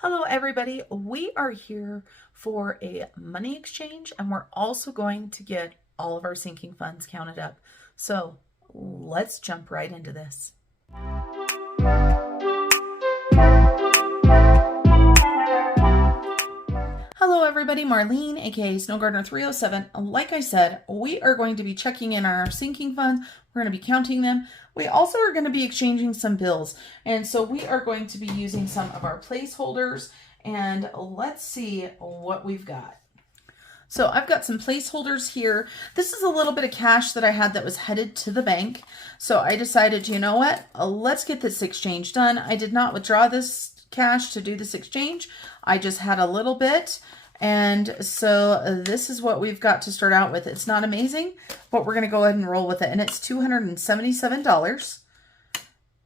Hello everybody, we are here for a money exchange and we're also going to get all of our sinking funds counted up. So let's jump right into this. Hello everybody, Marlene, aka Snow Gardener 307. Like I said, we are going to be checking in our sinking funds. We're going to be counting them. We also are going to be exchanging some bills. And so we are going to be using some of our placeholders, and let's see what we've got. So I've got some placeholders here. This is a little bit of cash that I had that was headed to the bank. So I decided, you know what, let's get this exchange done. I did not withdraw this cash to do this exchange. I just had a little bit. And so this is what we've got to start out with. It's not amazing, but we're going to go ahead and roll with it. And it's $277.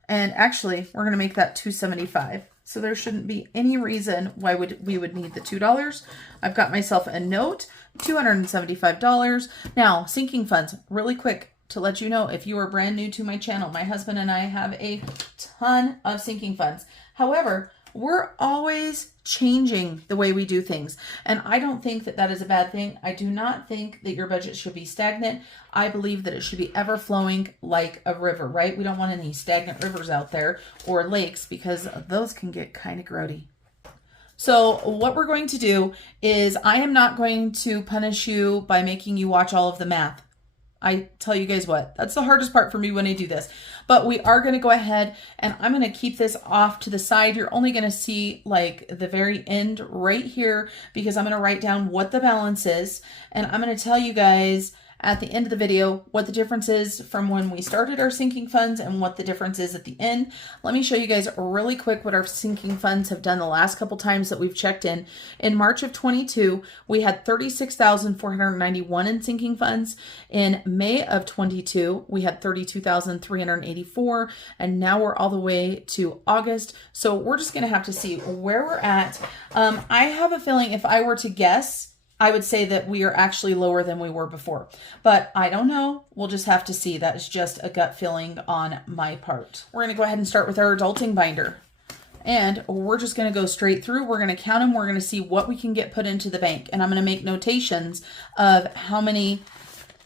And actually, we're going to make that $275. So there shouldn't be any reason why we would need the $2. I've got myself a note, $275. Now, sinking funds, really quick to let you know, if you are brand new to my channel, my husband and I have a ton of sinking funds. However, we're always changing the way we do things. And I don't think that that is a bad thing. I do not think that your budget should be stagnant. I believe that it should be ever flowing like a river, right? We don't want any stagnant rivers out there or lakes because those can get kind of grody. So what we're going to do is I am not going to punish you by making you watch all of the math. I tell you guys what, that's the hardest part for me when I do this. But we are going to go ahead and I'm going to keep this off to the side. You're only going to see like the very end right here because I'm going to write down what the balance is. And I'm going to tell you guys at the end of the video what the difference is from when we started our sinking funds and what the difference is at the end. Let me show you guys really quick what our sinking funds have done the last couple times that we've checked in. In March of 22, we had $36,491 in sinking funds. In May of 22, we had $32,384, and now we're all the way to August. So we're just going to have to see where we're at. I have a feeling if I were to guess, I would say that we are actually lower than we were before, but I don't know. We'll just have to see. That is just a gut feeling on my part. We're going to go ahead and start with our adulting binder, and we're just going to go straight through. We're going to count them. We're going to see what we can get put into the bank, and I'm going to make notations of how many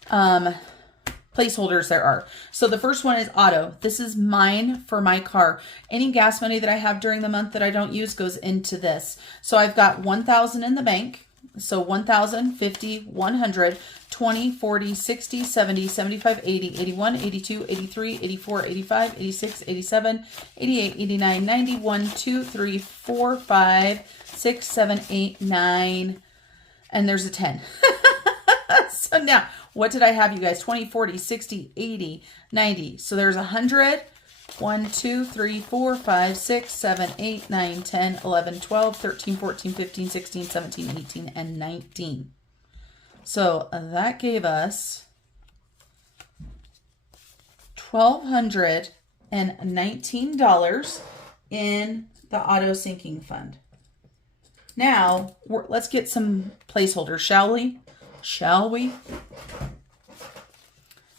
placeholders there are. So the first one is auto. This is mine for my car. Any gas money that I have during the month that I don't use goes into this. So I've got 1,000 in the bank. So 1,000, 50, 100, 20, 40, 60, 70, 75, 80, 81, 82, 83, 84, 85, 86, 87, 88, 89, 90, 1, 2, 3, 4, 5, 6, 7, 8, 9, and there's a 10. So now, what did I have, you guys? 20, 40, 60, 80, 90. So there's 100. 1, 2, 3, 4, 5, 6, 7, 8, 9, 10, 11, 12, 13, 14, 15, 16, 17, 18, and 19. So that gave us $1,219 in the auto sinking fund. Now, let's get some placeholders, shall we? Shall we?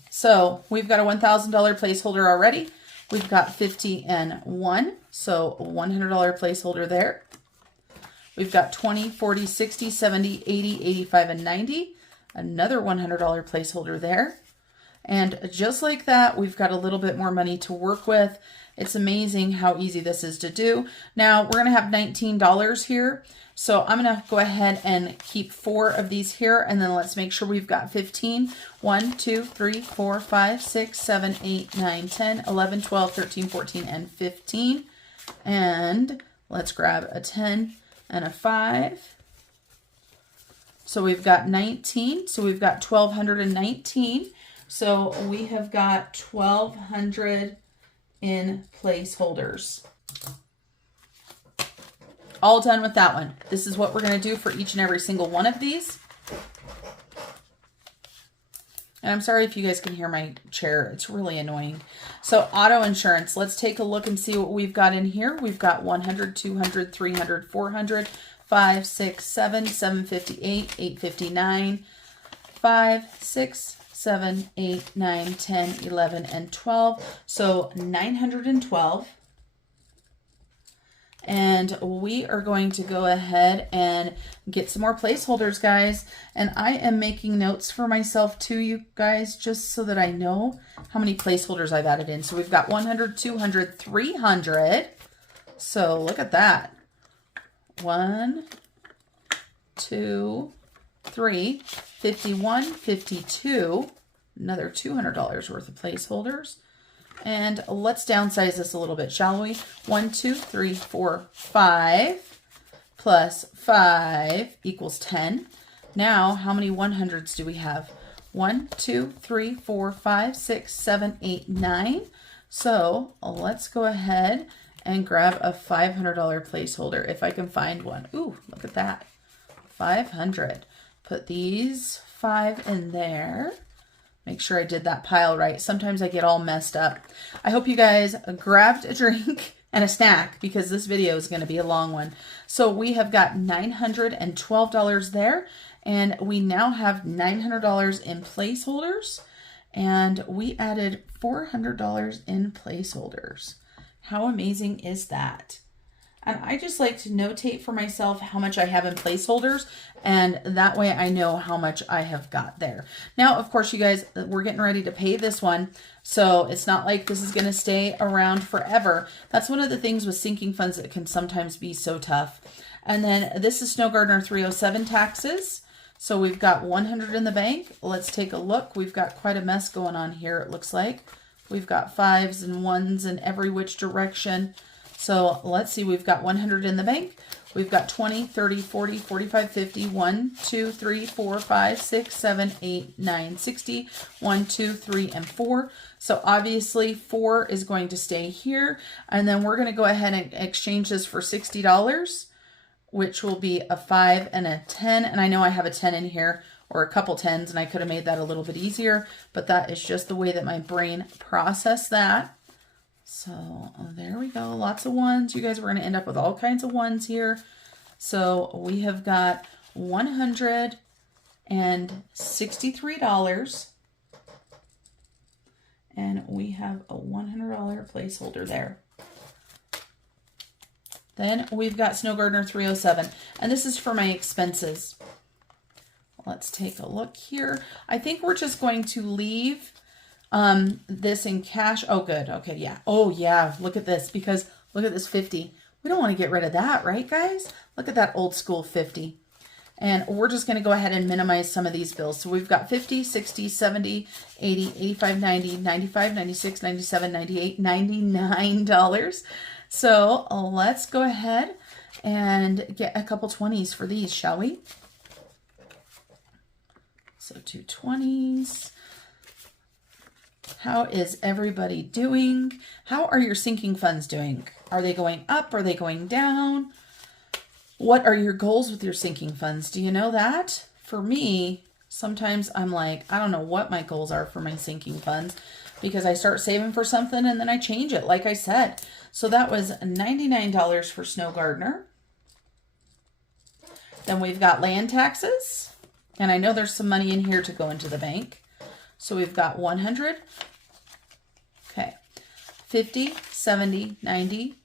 So we've got a $1,000 placeholder already. We've got 50 and 1, so $100 placeholder there. We've got 20, 40, 60, 70, 80, 85, and 90. Another $100 placeholder there. And just like that, we've got a little bit more money to work with. It's amazing how easy this is to do. Now, we're going to have $19 here. So I'm going to go ahead and keep 4 of these here, and then let's make sure we've got 15. 1, 2, 3, 4, 5, 6, 7, 8, 9, 10, 11, 12, 13, 14, and 15. And let's grab a 10 and a 5. So we've got 19. So we've got 1,219. So we have got 1,200 in placeholders. All done with that one. This is what we're going to do for each and every single one of these. And I'm sorry if you guys can hear my chair. It's really annoying. So auto insurance. Let's take a look and see what we've got in here. We've got 100, 200, 300, 400, 5, 6, 7, 758, 859, 5, 6, 7, 8, 9, 10, 11, and 12. So 912. And we are going to go ahead and get some more placeholders, guys. And I am making notes for myself too, you guys, just so that I know how many placeholders I've added in. So we've got 100, 200, 300. So look at that. 1, 2, 3, 51, 52, another $200 worth of placeholders. And let's downsize this a little bit, shall we? 1, 2, 3, 4, 5 plus 5 equals 10. Now, how many 100s do we have? 1, 2, 3, 4, 5, 6, 7, 8, 9. So let's go ahead and grab a $500 placeholder if I can find one. Ooh, look at that. 500. Put these 5 in there. Make sure I did that pile right. Sometimes I get all messed up. I hope you guys grabbed a drink and a snack because this video is going to be a long one. So we have got $912 there, and we now have $900 in placeholders, and we added $400 in placeholders. How amazing is that? And I just like to notate for myself how much I have in placeholders, and that way I know how much I have got there. Now, of course, you guys, we're getting ready to pay this one, so it's not like this is going to stay around forever. That's one of the things with sinking funds that can sometimes be so tough. And then this is Snow Gardener 307 taxes. So we've got 100 in the bank. Let's take a look. We've got quite a mess going on here, it looks like. We've got 5s and 1s in every which direction. So let's see, we've got 100 in the bank. We've got 20, 30, 40, 45, 50, 1, 2, 3, 4, 5, 6, 7, 8, 9, 60, 1, 2, 3, and 4. So obviously 4 is going to stay here. And then we're going to go ahead and exchange this for $60, which will be a 5 and a 10. And I know I have a 10 in here, or a couple 10s, and I could have made that a little bit easier, but that is just the way that my brain processed that. So there we go. Lots of 1s. You guys, we're going to end up with all kinds of 1s here. So we have got $163. And we have a $100 placeholder there. Then we've got Snow Gardener 307. And this is for my expenses. Let's take a look here. I think we're just going to leave this in cash. Oh, good. Okay, yeah. Oh, yeah. Look at this, because look at this 50. We don't want to get rid of that, right, guys? Look at that old school 50. And we're just going to go ahead and minimize some of these bills. So we've got 50, 60, 70, 80, 85, 90, 95, 96, 97, 98, $99. So let's go ahead and get a couple 20s for these, shall we? So 2 20s. How is everybody doing? How are your sinking funds doing? Are they going up? Are they going down? What are your goals with your sinking funds? Do you know that? For me, sometimes I'm like, I don't know what my goals are for my sinking funds, because I start saving for something and then I change it, like I said. So that was $99 for Snow Gardener. Then we've got land taxes. And I know there's some money in here to go into the bank. So we've got 100. Okay. 50, 70, 90,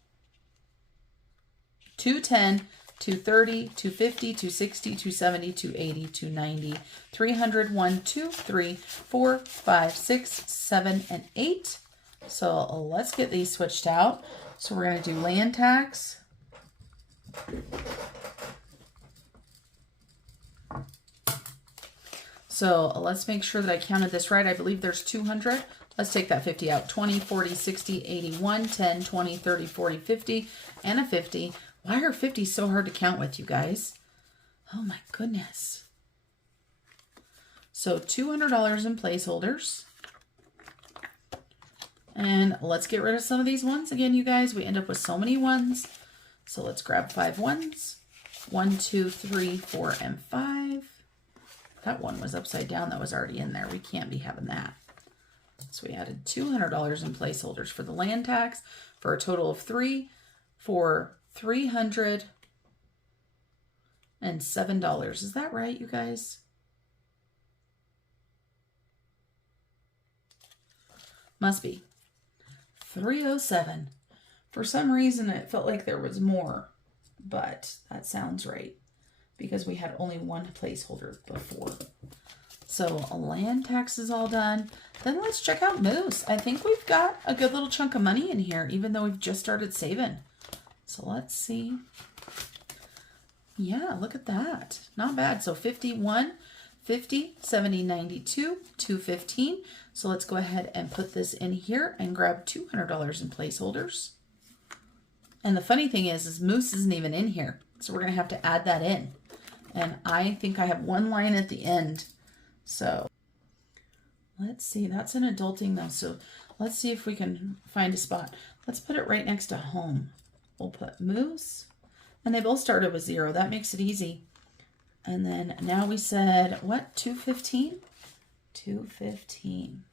210, 230, 250, 260, 270, 280, 290, 300, 1, 2, 3, 4, 5, 6, 7, and 8. So let's get these switched out. So we're going to do land tax. So let's make sure that I counted this right. I believe there's 200. Let's take that 50 out. 20, 40, 60, 81, 10, 20, 30, 40, 50, and a 50. Why are 50 so hard to count with, you guys? Oh my goodness. So $200 in placeholders. And let's get rid of some of these ones again, you guys. We end up with so many 1s. So let's grab 5 1s. 1, 2, 3, 4, and 5. That one was upside down. That was already in there. We can't be having that. So we added $200 in placeholders for the land tax for a total of 3 for $307. Is that right, you guys? Must be. 307 For some reason, it felt like there was more, but that sounds right because we had only one placeholder before. So land tax is all done. Then let's check out Moose. I think we've got a good little chunk of money in here, even though we've just started saving. So let's see. Yeah, look at that. Not bad. So 51, 50, 70, 92, 215. So let's go ahead and put this in here and grab $200 in placeholders. And the funny thing is Moose isn't even in here. So we're going to have to add that in. And I think I have one line at the end. So let's see, that's an adulting though. So let's see if we can find a spot. Let's put it right next to home. We'll put Moose, and they both started with 0. That makes it easy. And then now we said, what, 215? 215.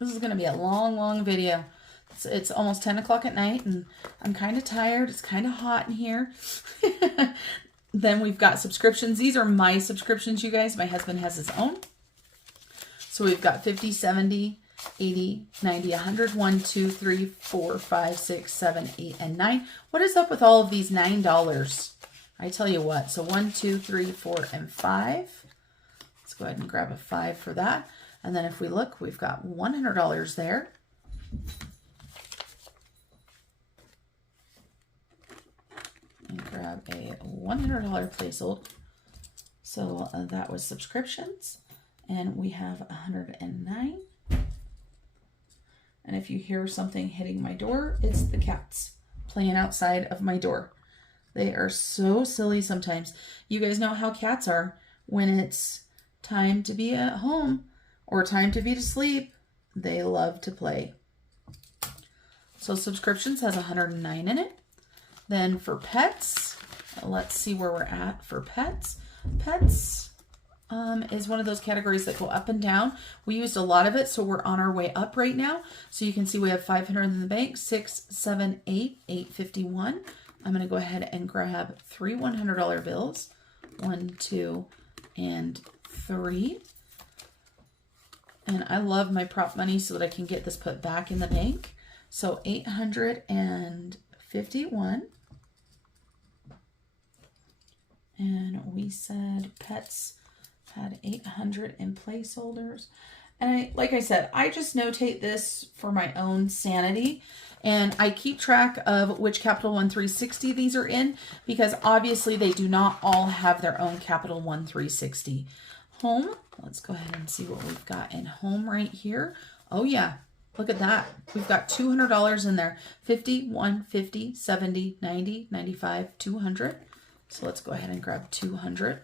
This is going to be a long, long video. It's almost 10 o'clock at night, and I'm kind of tired. It's kind of hot in here. Then we've got subscriptions. These are my subscriptions, you guys. My husband has his own. So we've got 50, 70, 80, 90, 100, 1, 2, 3, 4, 5, 6, 7, 8, and 9. What is up with all of these $9? I tell you what. So 1, 2, 3, 4, and 5. Let's go ahead and grab a 5 for that. And then if we look, we've got $100 there. And grab a $100 placeholder. So that was subscriptions. And we have 109. And if you hear something hitting my door, it's the cats playing outside of my door. They are so silly sometimes. You guys know how cats are when it's time to be at home or time to be to sleep. They love to play. So subscriptions has 109 in it. Then for pets, let's see where we're at for pets. Pets is one of those categories that go up and down. We used a lot of it, so we're on our way up right now. So you can see we have 500 in the bank, 6, 7, 8, 851. I'm going to go ahead and grab 3 $100 bills. 1, 2, and 3. And I love my prop money so that I can get this put back in the bank. So 851. And we said pets had 800 in placeholders. And like I said, I just notate this for my own sanity. And I keep track of which Capital One 360 these are in, because obviously they do not all have their own Capital One 360. Home, let's go ahead and see what we've got in home right here. Oh yeah, look at that. We've got $200 in there. 50, 150, 70, 90, 95, 200. So let's go ahead and grab 200.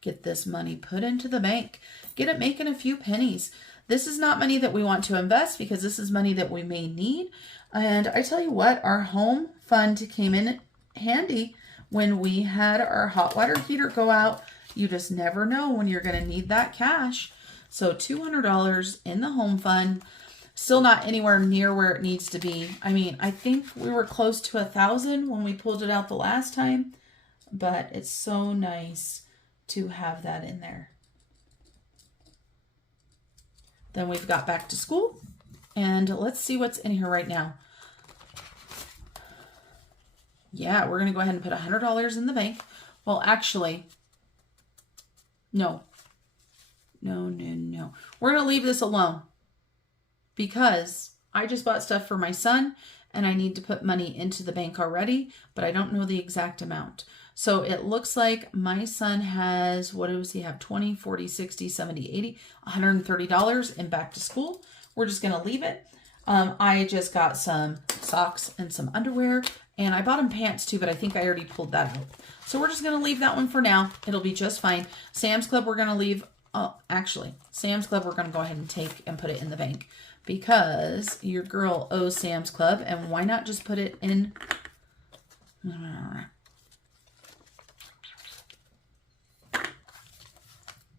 Get this money put into the bank. Get it making a few pennies. This is not money that we want to invest because this is money that we may need. And I tell you what, our home fund came in handy when we had our hot water heater go out. You just never know when you're going to need that cash. So $200 in the home fund. Still not anywhere near where it needs to be. I mean, I think we were close to 1,000 when we pulled it out the last time. But it's so nice to have that in there. Then we've got back to school. And let's see what's in here right now. Yeah, we're going to go ahead and put $100 in the bank. Well, actually, no. We're going to leave this alone because I just bought stuff for my son and I need to put money into the bank already, but I don't know the exact amount. So it looks like my son has, what does he have? 20, 40, 60, 70, 80, $130 in back to school. We're just going to leave it. I just got some socks and some underwear, and I bought him pants too, but I think I already pulled that out. So we're just going to leave that one for now. It'll be just fine. Sam's Club, we're going to leave. Oh, actually, Sam's Club, we're going to go ahead and take and put it in the bank because your girl owes Sam's Club, and why not just put it in?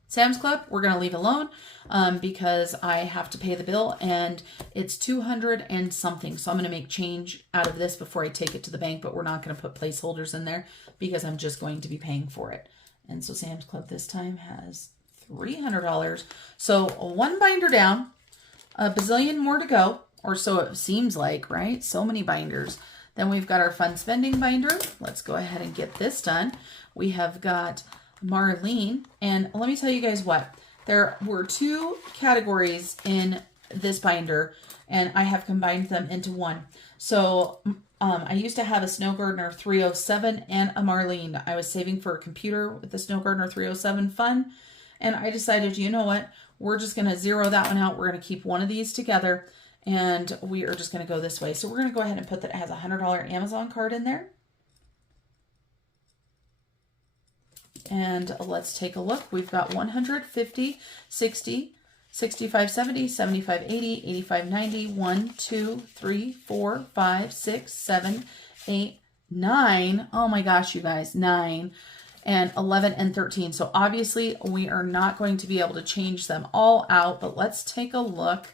Sam's Club, we're going to leave alone because I have to pay the bill and it's 200 and something. So I'm going to make change out of this before I take it to the bank, but we're not going to put placeholders in there because I'm just going to be paying for it. And so Sam's Club this time has $300. So one binder down, a bazillion more to go, or so it seems like, right? So many binders. Then we've got our fun spending binder. Let's go ahead and get this done. We have got Marlene, and let me tell you guys what, there were 2 categories in this binder, and I have combined them into one. So I used to have a Snow Gardener 307 and a Marlene. I was saving for a computer with the Snow Gardener 307 fun, and I decided, you know what, we're just going to zero that one out. We're going to keep one of these together, and we are just going to go this way. So we're going to go ahead and put that it has a $100 Amazon card in there. And let's take a look. We've got 150, 60, 65, 70, 75, 80, 85, 90, 1, 2, 3, 4, 5, 6, 7, 8, 9. Oh my gosh, you guys, 9 and 11 and 13. So obviously we are not going to be able to change them all out, but let's take a look.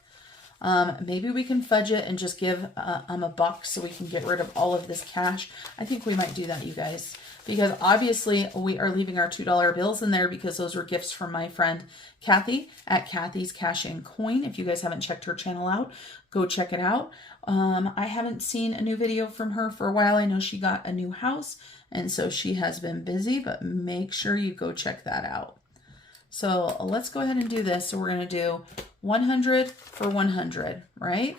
Maybe we can fudge it and just give a buck so we can get rid of all of this cash. I think we might do that, you guys, because obviously we are leaving our $2 bills in there because those were gifts from my friend Kathy at Kathy's Cash and Coin. If you guys haven't checked her channel out, go check it out. I haven't seen a new video from her for a while. I know she got a new house, and so she has been busy, but make sure you go check that out. So let's go ahead and do this. So we're going to do 100 for 100, right?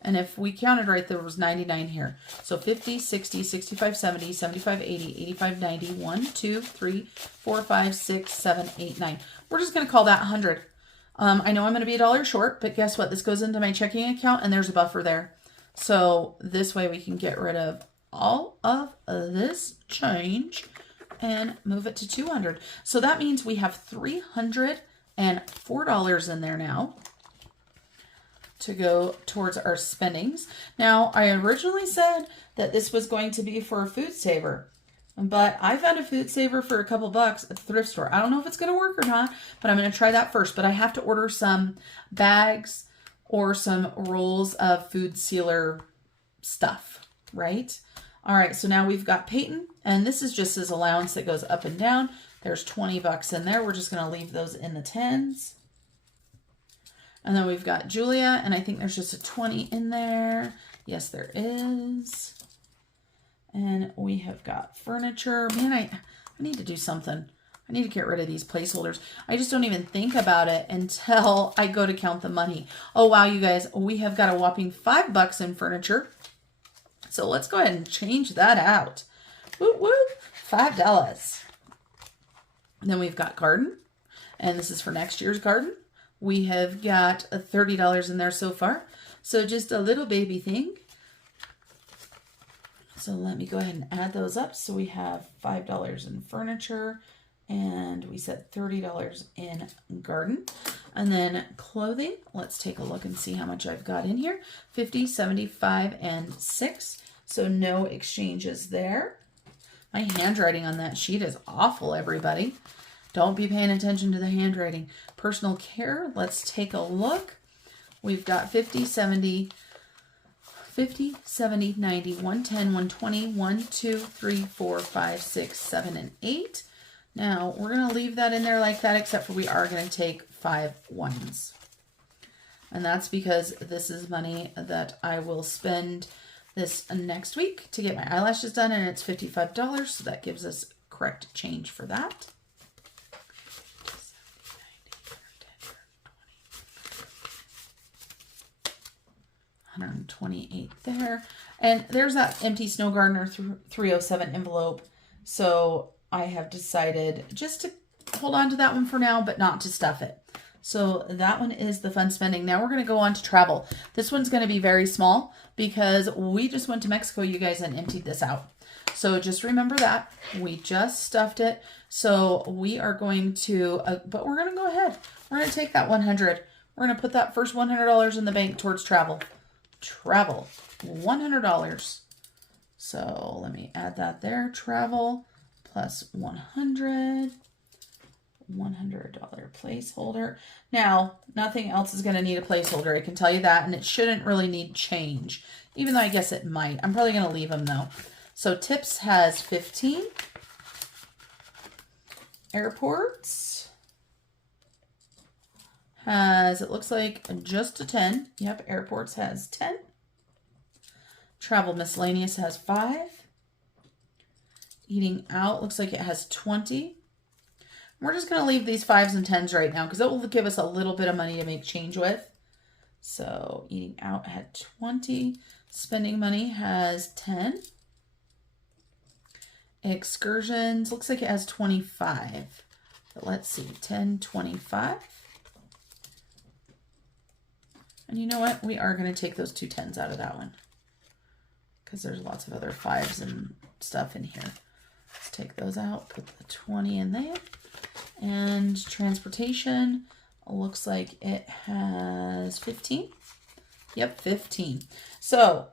And if we counted right, there was 99 here. So 50, 60, 65, 70, 75, 80, 85, 90, 1, 2, 3, 4, 5, 6, 7, 8, 9. We're just going to call that 100. I know I'm going to be $1 short, but guess what? This goes into my checking account and there's a buffer there. So this way we can get rid of all of this change and move it to 200. So that means we have $304 in there now to go towards our spendings. Now, I originally said that this was going to be for a food saver, but I found a food saver for a couple bucks at the thrift store. I don't know if it's going to work or not, but I'm going to try that first. But I have to order some bags or some rolls of food sealer stuff, right? All right, so now we've got Peyton, and this is just his allowance that goes up and down. There's 20 bucks in there. We're just going to leave those in the 10s. And then we've got Julia, and I think there's just a 20 in there. Yes, there is. And we have got furniture. Man, I need to do something. I need to get rid of these placeholders. I just don't even think about it until I go to count the money. Oh, wow, you guys, we have got a whopping $5 in furniture. So let's go ahead and change that out. Whoop, whoop, $5. And then we've got garden, and this is for next year's garden. We have got a $30 in there so far. So just a little baby thing. So let me go ahead and add those up. So we have $5 in furniture, and we said $30 in garden. And then clothing, let's take a look and see how much I've got in here. 50, 75, and 6. So no exchanges there. My handwriting on that sheet is awful, everybody. Don't be paying attention to the handwriting. Personal care, let's take a look. We've got 50, 70, 90, 110, 120, 1, 2, 3, 4, 5, 6, 7, and 8. Now, we're going to leave that in there like that, except for we are going to take 5 ones. And that's because this is money that I will spend this next week to get my eyelashes done, and it's $55, so that gives us correct change for that. 128 there. And there's that empty Snow Gardener 307 envelope. So I have decided just to hold on to that one for now, but not to stuff it. So that one is the fun spending. Now we're going to go on to travel. This one's going to be very small because we just went to Mexico, you guys, and emptied this out. So just remember that. We just stuffed it. So we are going to, but we're going to go ahead. We're going to take that 100. We're going to put that first $100 in the bank towards travel. Travel, $100. So let me add that there. Travel plus 100. $100 placeholder. Now, nothing else is going to need a placeholder. I can tell you that, and it shouldn't really need change, even though I guess it might. I'm probably going to leave them though. So tips has 15. Airports. has, it looks like, just a 10. Yep, Airports has 10. Travel Miscellaneous has 5. Eating Out looks like it has 20. We're just going to leave these 5s and 10s right now because it will give us a little bit of money to make change with. So Eating Out had 20. Spending Money has 10. Excursions looks like it has 25. But let's see, 10, 25. And you know what? We are going to take those 2 10s out of that one because there's lots of other 5s and stuff in here. Let's take those out, put the 20 in there. And Transportation looks like it has 15. Yep, 15. So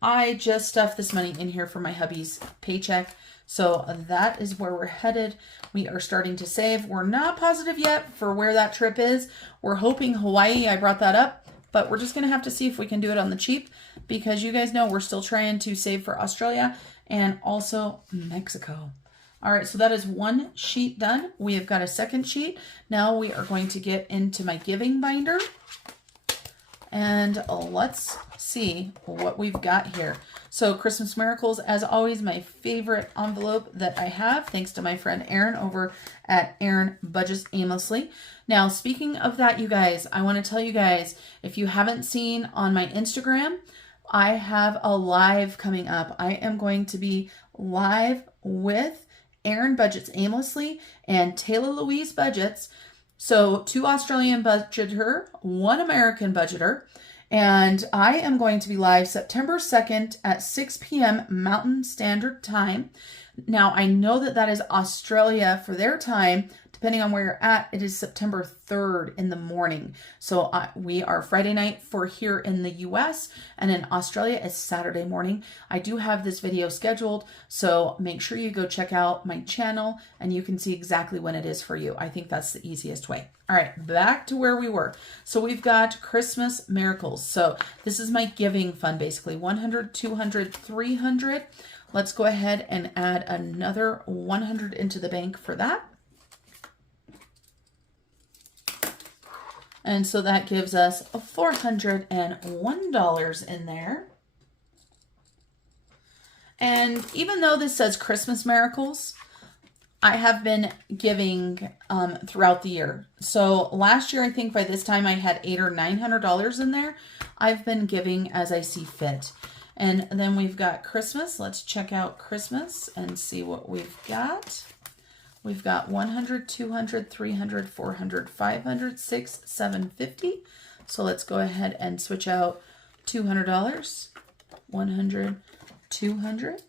I just stuffed this money in here for my hubby's paycheck. So that is where we're headed. We are starting to save. We're not positive yet for where that trip is. We're hoping Hawaii. I brought that up, but we're just going to have to see if we can do it on the cheap because you guys know we're still trying to save for Australia and also Mexico. All right, so that is one sheet done. We have got a second sheet. Now we are going to get into my giving binder. And let's see what we've got here. So Christmas Miracles, as always, my favorite envelope that I have, thanks to my friend Erin over at Erin Budgets Aimlessly. Now, speaking of that, you guys, I want to tell you guys, if you haven't seen on my Instagram, I have a live coming up. I am going to be live with Erin Budgets Aimlessly and Taylor Louise Budgets. So 2 Australian budgeter, 1 American budgeter, and I am going to be live September 2nd at 6 p.m. Mountain Standard Time. Now, I know that that is Australia for their time. Depending on where you're at, it is September 3rd in the morning. So we are Friday night for here in the US, and in Australia it's Saturday morning. I do have this video scheduled, so make sure you go check out my channel and you can see exactly when it is for you. I think that's the easiest way. All right, back to where we were. So we've got Christmas Miracles. So this is my giving fund, basically 100, 200, 300. Let's go ahead and add another 100 into the bank for that. And so that gives us $401 in there. And even though this says Christmas Miracles, I have been giving throughout the year. So last year, I think by this time I had $800 or $900 in there. I've been giving as I see fit. And then we've got Christmas. Let's check out Christmas and see what we've got. We've got 100, 200, 300, 400, 500, 6, 750. So let's go ahead and switch out $200, 100, 200.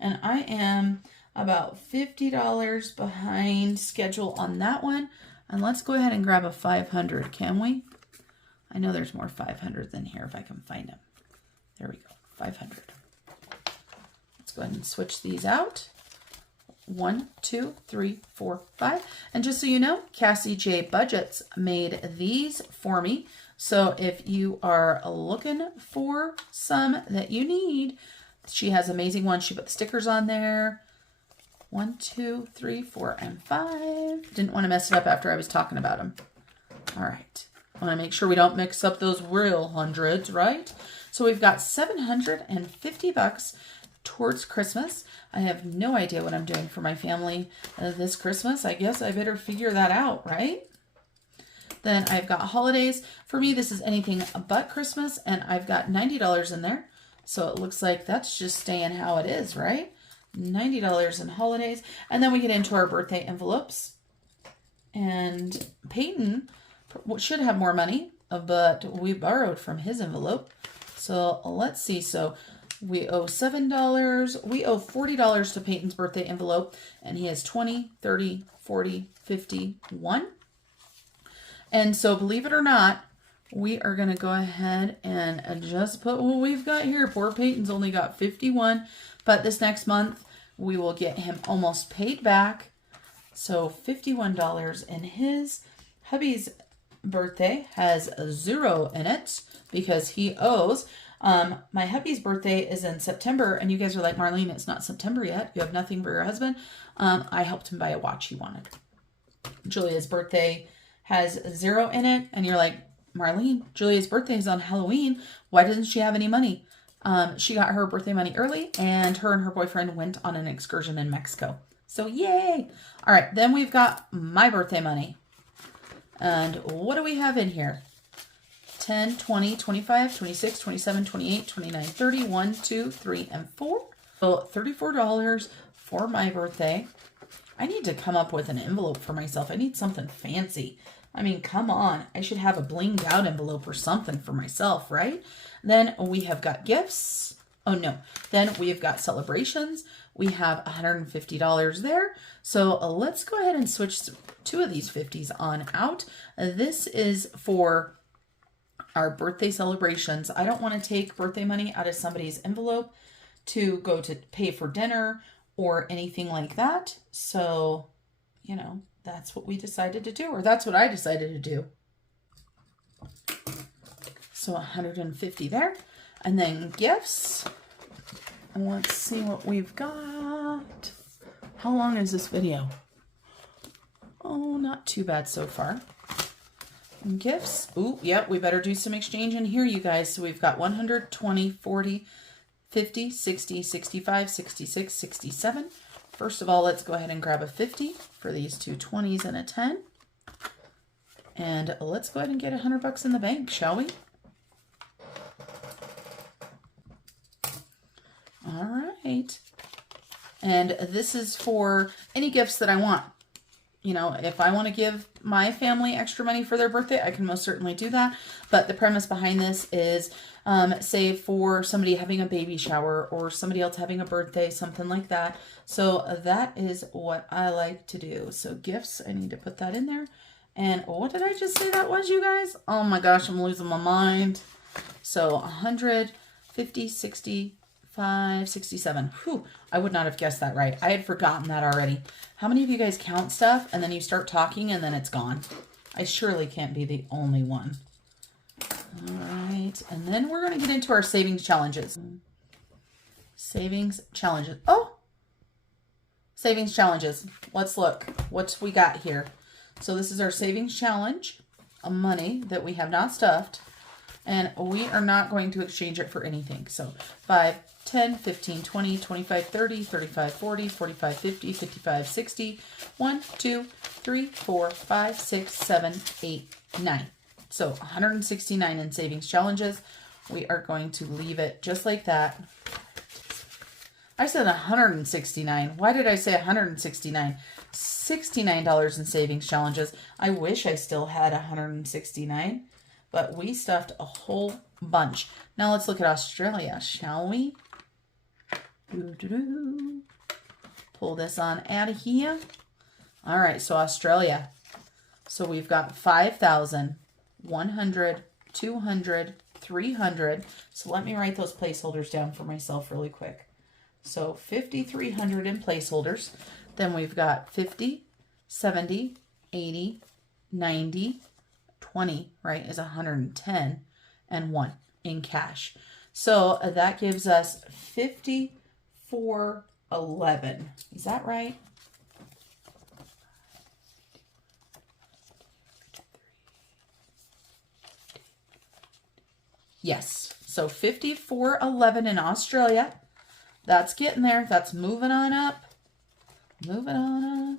And I am about $50 behind schedule on that one. And let's go ahead and grab a 500, can we? I know there's more 500 than here if I can find them. There we go, 500. Go ahead and switch these out. 1, 2, 3, 4, 5. And just so you know, Cassie J Budgets made these for me. So if you are looking for some that you need, she has amazing ones. She put the stickers on there. 1, 2, 3, 4, and 5. Didn't want to mess it up after I was talking about them. All right. I want to make sure we don't mix up those real hundreds, right? So we've got $750 towards Christmas. I have no idea what I'm doing for my family this Christmas. I guess I better figure that out, right? Then I've got holidays. For me, this is anything but Christmas, and I've got $90 in there. So it looks like that's just staying how it is, right? $90 in holidays. And then we get into our birthday envelopes. And Peyton should have more money, but we borrowed from his envelope. So let's see. So we owe $7. We owe $40 to Peyton's birthday envelope, and he has 20, 30, 40, 51. And so believe it or not, we are going to go ahead and just put what we've got here. Poor Peyton's only got 51, but this next month we will get him almost paid back. So $51 in his. Hubby's birthday has 0 in it because he owes My hubby's birthday is in September, and you guys are like, Marlene, it's not September yet. You have nothing for your husband. I helped him buy a watch he wanted. Julia's birthday has 0 in it, and you're like, Marlene, Julia's birthday is on Halloween. Why doesn't she have any money? She got her birthday money early, and her boyfriend went on an excursion in Mexico. So yay! All right, then we've got my birthday money. And what do we have in here? 10, 20, 25, 26, 27, 28, 29, 30, 1, 2, 3, and 4. So $34 for my birthday. I need to come up with an envelope for myself. I need something fancy. I mean, come on. I should have a blinged out envelope or something for myself, right? Then we have got gifts. Oh, no. Then we have got celebrations. We have $150 there. So let's go ahead and switch 2 of these 50s on out. This is for our birthday celebrations. I don't want to take birthday money out of somebody's envelope to go to pay for dinner or anything like that. So, you know, that's what we decided to do, or that's what I decided to do. So 150 there. And then gifts. And let's see what we've got. How long is this video? Oh, not too bad so far. And gifts. Ooh, yep, we better do some exchange in here, you guys. So we've got 100, 20, 40, 50, 60, 65, 66, 67. First of all, let's go ahead and grab a 50 for these 2 20s and a 10. And let's go ahead and get $100 in the bank, shall we? All right. And this is for any gifts that I want. You know, if I want to give my family extra money for their birthday, I can most certainly do that. But the premise behind this is, say for somebody having a baby shower or somebody else having a birthday, something like that. So that is what I like to do. So gifts, I need to put that in there. And what did I just say that was, you guys? Oh my gosh, I'm losing my mind. So 100, 50, 60, 67. Whew, I would not have guessed that right. I had forgotten that already. How many of you guys count stuff and then you start talking and then it's gone? I surely can't be the only one. All right, and then we're going to get into our savings challenges. Savings challenges. Oh, savings challenges. Let's look what we got here. So this is our savings challenge, a money that we have not stuffed, and we are not going to exchange it for anything. So 5, 10, 15, 20, 25, 30, 35, 40, 45, 50, 55, 60, 1, 2, 3, 4, 5, 6, 7, 8, 9. So 169 in savings challenges. We are going to leave it just like that. I said 169. Why did I say 169? $69 in savings challenges. I wish I still had 169, but we stuffed a whole bunch. Now let's look at Australia, shall we? Pull this on out of here. All right, so Australia. So we've got 5,000, 100, 200, 300. So let me write those placeholders down for myself really quick. So 5,300 in placeholders. Then we've got 50, 70, 80, 90, 20, right, is 110, and 1 in cash. So that gives us 54.11. Is that right? Yes. So 54.11 in Australia. That's getting there. That's moving on up. Moving on up.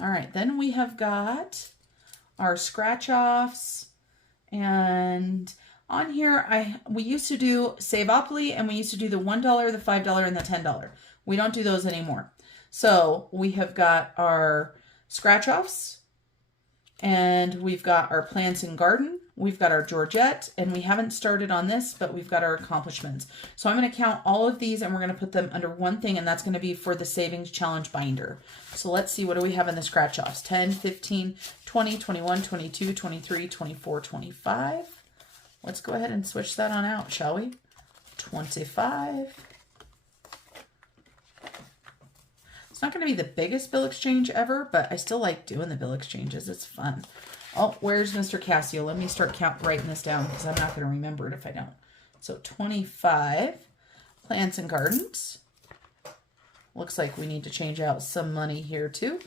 All right. Then we have got our scratch offs, and on here we used to do Saveopoly, and we used to do the $1, the $5, and the $10. We don't do those anymore. So we have got our scratch offs, and we've got our plants and garden. We've got our Georgette, and we haven't started on this, but we've got our accomplishments. So I'm going to count all of these, and we're going to put them under one thing, and that's going to be for the savings challenge binder. So let's see, what do we have in the scratch offs? 10, 15, 20, 21, 22, 23, 24, 25. Let's go ahead and switch that on out, shall we? 25. It's not going to be the biggest bill exchange ever, but I still like doing the bill exchanges. It's fun. Oh, where's Mr. Casio? Let me start writing this down because I'm not going to remember it if I don't. So 25 plants and gardens. Looks like we need to change out some money here too.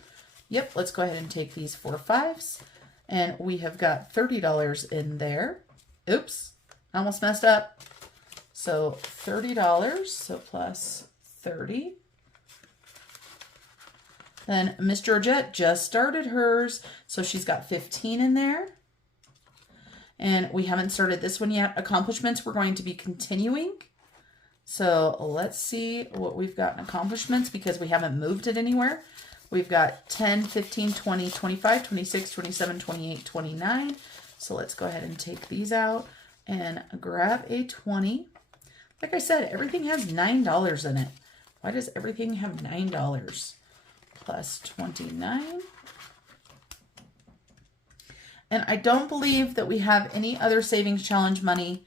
Yep, let's go ahead and take these 4 5s. And we have got $30 in there. Oops, I almost messed up. So $30, so plus 30. Then Miss Georgette just started hers, so she's got 15 in there. And we haven't started this one yet. Accomplishments, we're going to be continuing. So let's see what we've got in accomplishments because we haven't moved it anywhere. We've got 10, 15, 20, 25, 26, 27, 28, 29. So let's go ahead and take these out and grab a 20. Like I said, everything has $9 in it. Why does everything have $9? Plus 29. And I don't believe that we have any other savings challenge money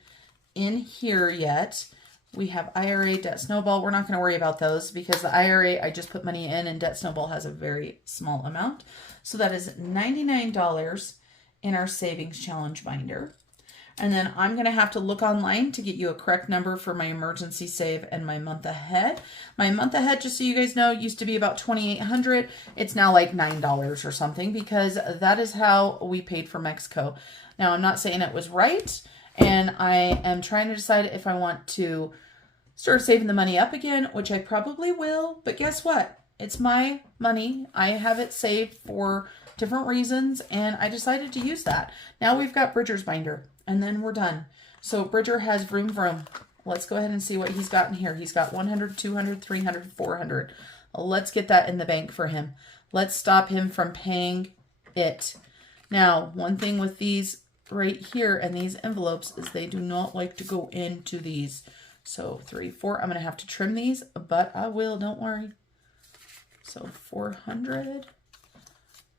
in here yet. We have IRA, Debt Snowball. We're not going to worry about those because the IRA, I just put money in and Debt Snowball has a very small amount. So that is $99 in our savings challenge binder. And then I'm going to have to look online to get you a correct number for my emergency save and my month ahead. My month ahead, just so you guys know, used to be about $2,800. It's now like $9 or something because that is how we paid for Mexico. Now, I'm not saying it was right, and I am trying to decide if I want to start saving the money up again, which I probably will. But guess what? It's my money. I have it saved for different reasons, and I decided to use that. Now we've got Bridger's binder. And then we're done. So Bridger has Vroom Vroom. Let's go ahead and see what he's got in here. He's got 100, 200, 300, 400. Let's get that in the bank for him. Let's stop him from paying it. Now, one thing with these right here and these envelopes is they do not like to go into these. So 3, 4. I'm going to have to trim these, but I will. Don't worry. So 400.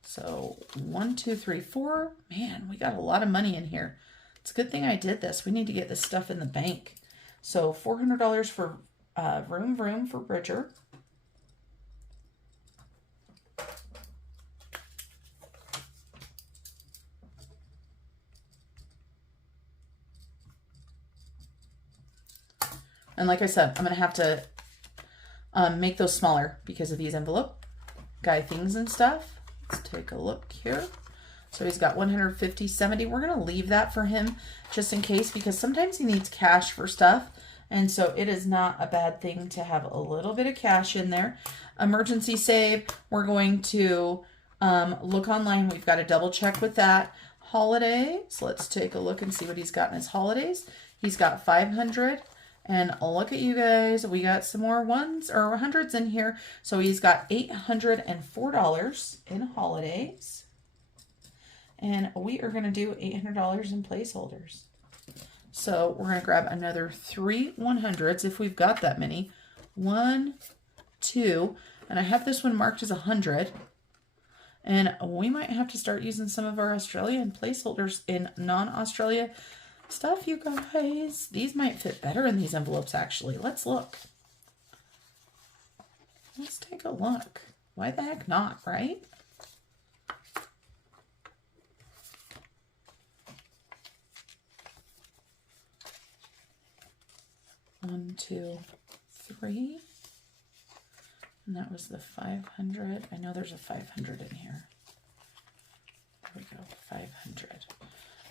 So 1, 2, 3, 4. Man, we got a lot of money in here. It's a good thing I did this. We need to get this stuff in the bank. So $400 for Vroom Vroom for Bridger. And like I said, I'm going to have to make those smaller because of these envelope guy things and stuff. Let's take a look here. So he's got 150, 70. We're going to leave that for him just in case because sometimes he needs cash for stuff. And so it is not a bad thing to have a little bit of cash in there. Emergency save, we're going to look online. We've got to double check with that. Holiday, so let's take a look and see what he's got in his holidays. He's got 500. And look at you guys, we got some more ones or hundreds in here. So he's got $804 in holidays. And we are going to do $800 in placeholders. So we're going to grab another 3 100s if we've got that many. 1, 2, and I have this one marked as 100. And we might have to start using some of our Australian placeholders in non-Australia stuff, you guys. These might fit better in these envelopes, actually. Let's look. Let's take a look. Why the heck not, right? 1, 2, 3. And that was the 500. I know there's a 500 in here. There we go, 500.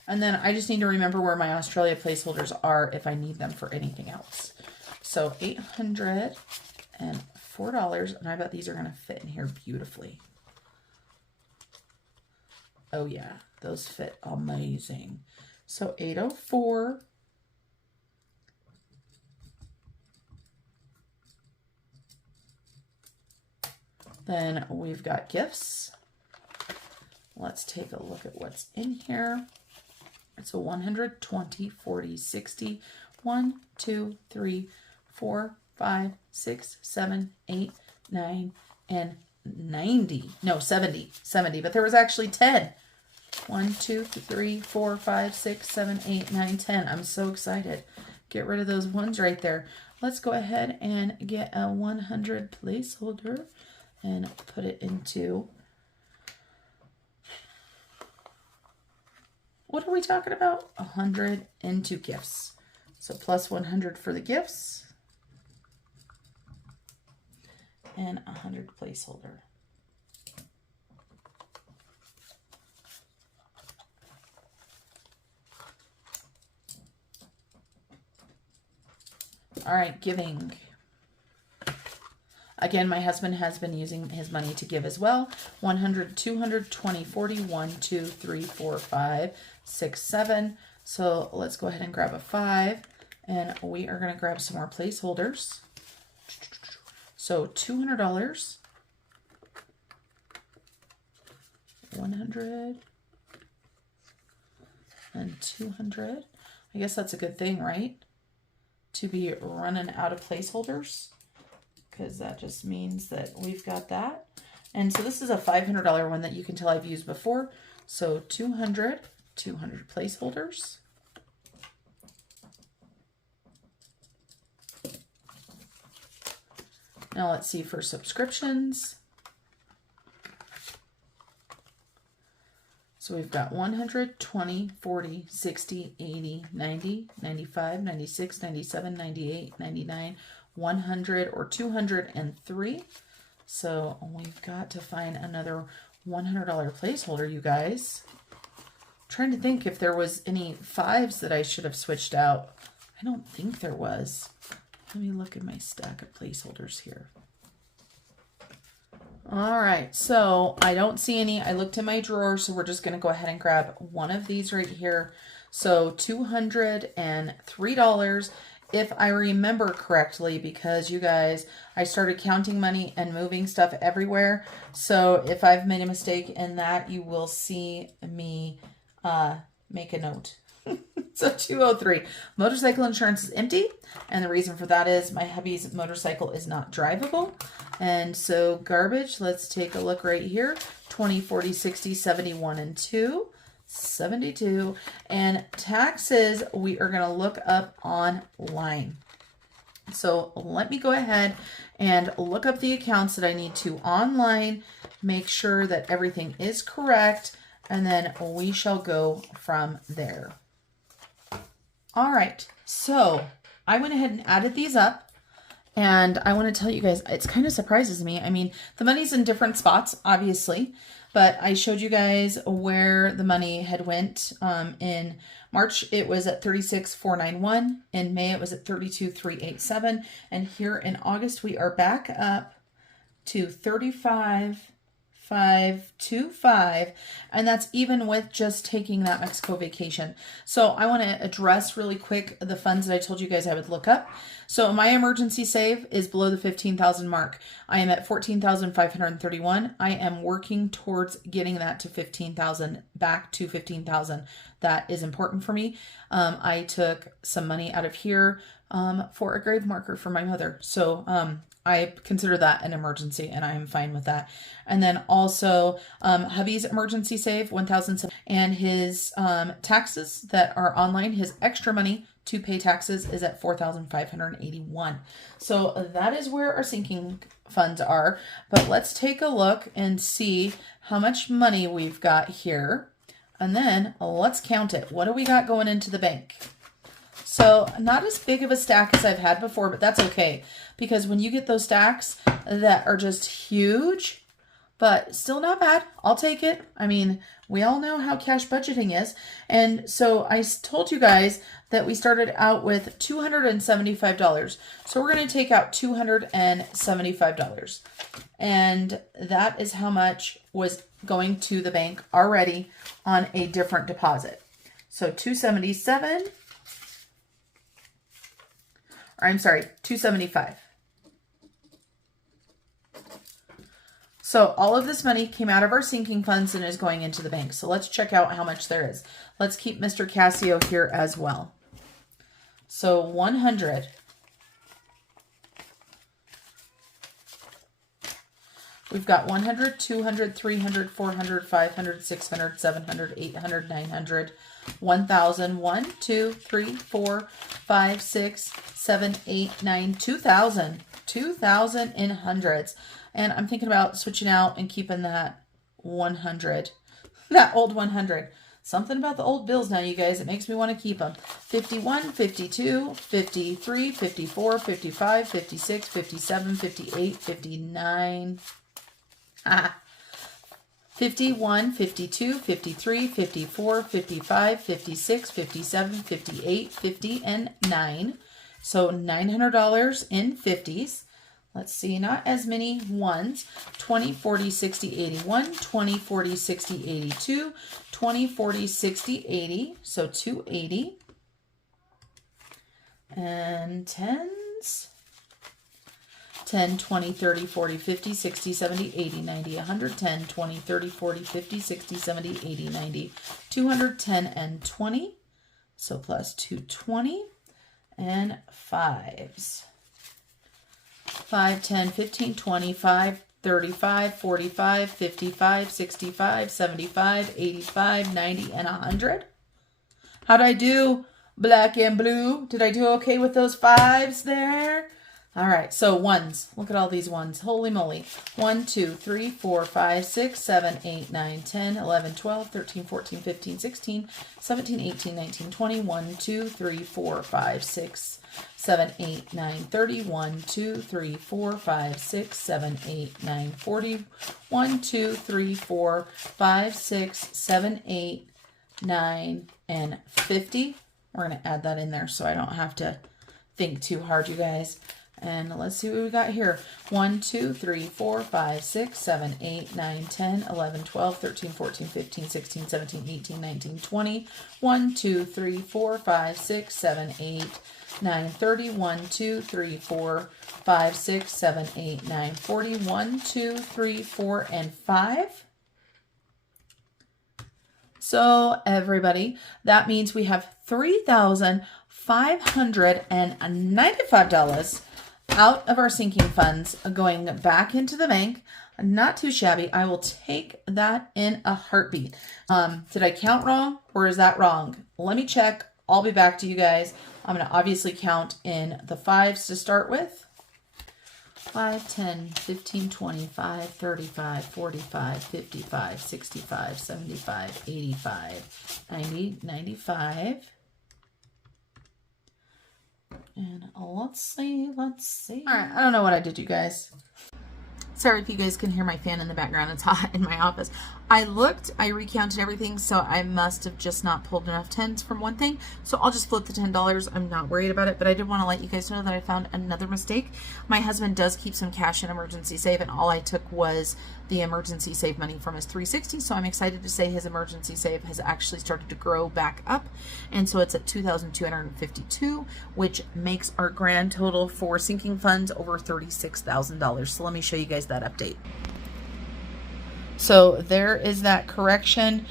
And then I just need to remember where my Australia placeholders are if I need them for anything else. So $804, and I bet these are going to fit in here beautifully. Oh yeah, those fit amazing. So 804. Then we've got gifts. Let's take a look at what's in here. It's a 120, 40, 60, 1, 2, 3, 4, 5, 6, 7, 8, 9, and 90. No, 70. 70, but there was actually 10. 1, 2, 3, 4, 5, 6, 7, 8, 9, 10. I'm so excited. Get rid of those ones right there. Let's go ahead and get a 100 placeholder and put it into, what are we talking about? 100 into gifts. So plus 100 for the gifts and 100 placeholder. All right, giving. Again, my husband has been using his money to give as well. 100, 200, 20, 40, 1, 2, 3, 4, 5, 6, 7. So let's go ahead and grab a 5. And we are going to grab some more placeholders. So $200, 100, and 200. I guess that's a good thing, right? To be running out of placeholders, because that just means that we've got that. And so this is a $500 one that you can tell I've used before. So 200 placeholders. Now let's see for subscriptions. So we've got 100, 20, 40, 60, 80, 90, 95, 96, 97, 98, 99, 100, or 203. So we've got to find another $100 placeholder, you guys. I'm trying to think if there was any 5s that I should have switched out. I don't think there was. Let me look at my stack of placeholders here. All right, so I don't see any. I looked in my drawer, so we're just going to go ahead and grab one of these right here. So $203, if I remember correctly, because you guys, I started counting money and moving stuff everywhere. So if I've made a mistake in that, you will see me make a note. So 203. Motorcycle insurance is empty, and the reason for that is my hubby's motorcycle is not drivable. And so garbage, let's take a look right here. 20, 40, 60, 71, and 2. 72. And taxes, we are going to look up online. So let me go ahead and look up the accounts that I need to online, make sure that everything is correct, and then we shall go from there. All right, so I went ahead and added these up, and I want to tell you guys, it's kind of surprises me. I mean, the money's in different spots, obviously, but I showed you guys where the money had went. In March, it was at 36,491. In May, it was at 32,387. And here in August, we are back up to 35,525, and that's even with just taking that Mexico vacation. So I want to address really quick the funds that I told you guys I would look up. So my emergency save is below the 15,000 mark. I am at 14,531. I am working towards getting that to 15,000, back to 15,000. That is important for me. I took some money out of here for a grave marker for my mother. So I consider that an emergency, and I am fine with that. And then also hubby's emergency save, 1,007, and his taxes that are online, his extra money to pay taxes is at 4,581. So that is where our sinking funds are. But let's take a look and see how much money we've got here. And then let's count it. What do we got going into the bank? So not as big of a stack as I've had before, but that's okay. Because when you get those stacks that are just huge, but still not bad, I'll take it. I mean, we all know how cash budgeting is. And so I told you guys that we started out with $275. So we're going to take out $275. And that is how much was going to the bank already on a different deposit. So 277. Or I'm sorry, 275. So all of this money came out of our sinking funds and is going into the bank. So let's check out how much there is. Let's keep Mr. Casio here as well. So 100. We've got 100, 200, 300, 400, 500, 600, 700, 800, 900, 1,000, 1, 2, 3, 4, 5, 6, 7, 8, 9, 2,000. 2,000 in hundreds. And I'm thinking about switching out and keeping that 100. That old 100. Something about the old bills now, you guys. It makes me want to keep them. 51, 52, 53, 54, 55, 56, 57, 58, 59. 51, 52, 53, 54, 55, 56, 57, 58, 50, and 9. So $900 in 50s. Let's see, not as many ones. 20, 40, 60, 81, 20, 40, 60, 82, 20, 40, 60, 80. So 280. And 10s. 10, 20, 30, 40, 50, 60, 70, 80, 90, 100, 10, 20, 30, 40, 50, 60, 70, 80, 90, 210, and 20. So plus 220. And 5s. 5, 10, 15, 25, 35, 45, 55, 65, 75, 85, 90, and 100. How'd I do, black and blue? Did I do okay with those 5s there? All right, so ones. Look at all these ones. Holy moly. 1, 2, 3, 4, 5, 6, 7, 8, 9, 10, 11, 12, 13, 14, 15, 16, 17, 18, 19, 20. 1, 2, 3, 4, 5, 6, 7, 8, 9, 30. 1, 2, 3, 4, 5, 6, 7, 8, 9, 40. 1, 2, 3, 4, 5, 6, 7, 8, 9, and 50. We're going to add that in there so I don't have to think too hard, you guys. And let's see what we got here. 1, 2, 3, 4, 5, 6, 7, 8, 9, 10, 11, 12, 13, 14, 15, 16, 17, 18, 19, 20. 1, 2, 3, 4, 5, 6, 7, 8, 9, 30. 1, 2, 3, 4, 5, 6, 7, 8, 9, 40. 1, 2, 3, 4, and 5. So everybody, that means we have $3,595 out of our sinking funds going back into the bank. Not too shabby. I will take that in a heartbeat. Did I count wrong or is that wrong? Let me check. I'll be back to you guys. I'm going to obviously count in the 5s to start with. 5, 10, 15, 25, 35, 45, 55, 65, 75, 85, 90, 95. And let's see. All right, I don't know what I did, you guys. Sorry if you guys can hear my fan in the background. It's hot in my office. I recounted everything, so I must have just not pulled enough 10s from one thing. So I'll just flip the $10. I'm not worried about it, but I did want to let you guys know that I found another mistake. My husband does keep some cash in emergency save, and all I took was the emergency save money from his 360. So I'm excited to say his emergency save has actually started to grow back up. And so it's at $2,252, which makes our grand total for sinking funds over $36,000. So let me show you guys that update. So there is that correction.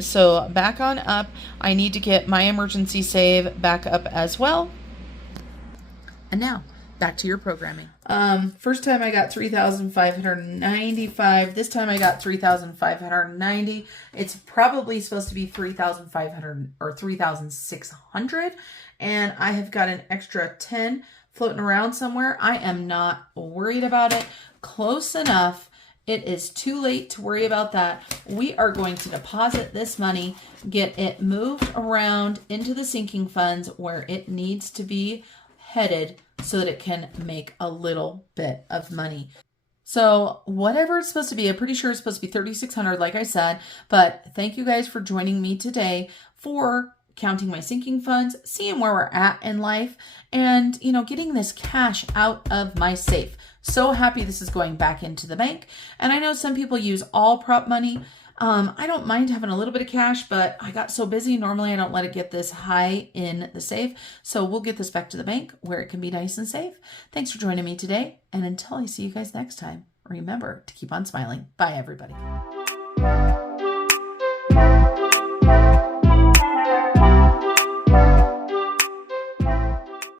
So back on up, I need to get my emergency save back up as well. And now back to your programming. First time I got 3,595. This time I got 3,590. It's probably supposed to be 3,500 or 3,600. And I have got an extra 10 floating around somewhere. I am not worried about it. Close enough. It is too late to worry about that. We are going to deposit this money, get it moved around into the sinking funds where it needs to be headed so that it can make a little bit of money. So whatever it's supposed to be, I'm pretty sure it's supposed to be 3,600, like I said, but thank you guys for joining me today for counting my sinking funds, seeing where we're at in life, and, you know, getting this cash out of my safe. So happy this is going back into the bank. And I know some people use all prop money. I don't mind having a little bit of cash, but I got so busy. Normally I don't let it get this high in the safe. So we'll get this back to the bank where it can be nice and safe. Thanks for joining me today. And until I see you guys next time, remember to keep on smiling. Bye, everybody.